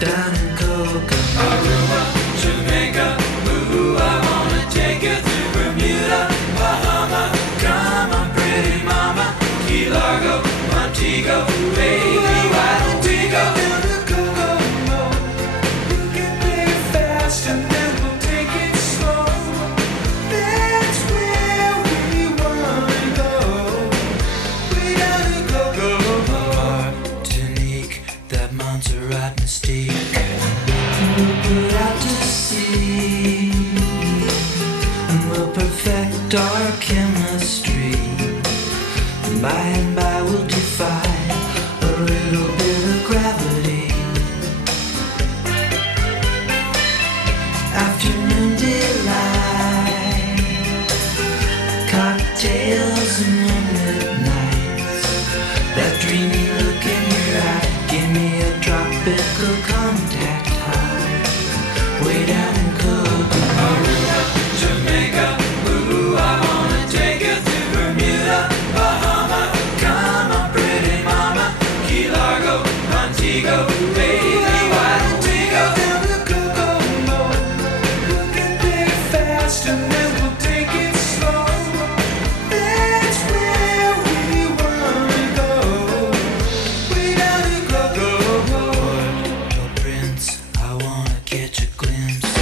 down in Kokomo. Aruba, Jamaica, ooh, I wanna take you to Bermuda, Bahama, come on pretty mama, Key Largo, Montego, baby, why don't we go down to Kokomo? You can play it fast and then we'll take it slow. That's where we wanna go, way down to Kokomo. Martinique, that Montserrat mystique. We'll put out to sea, and we'll perfect our chemistry. And by and by we'll defy a little bit of gravity. Afternoon delight, cocktails and moonlit nights. That dreamy look in your eye, give me a tropical contact high, way down in Kokomo. Aruba, Jamaica, ooh, I wanna take you to Bermuda, Bahama, come on pretty mama, Key Largo, Montego, baby, why don't we go down to Kokomo? We can play it fast and then we'll take it slow. That's where we wanna go, way down to Kokomo. Oh Prince, I wanna catch a glimpse.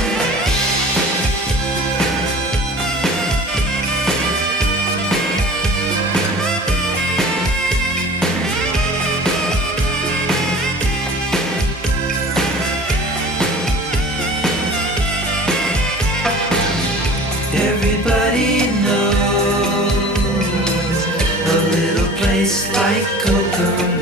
Everybody knows a little place like Kokomo.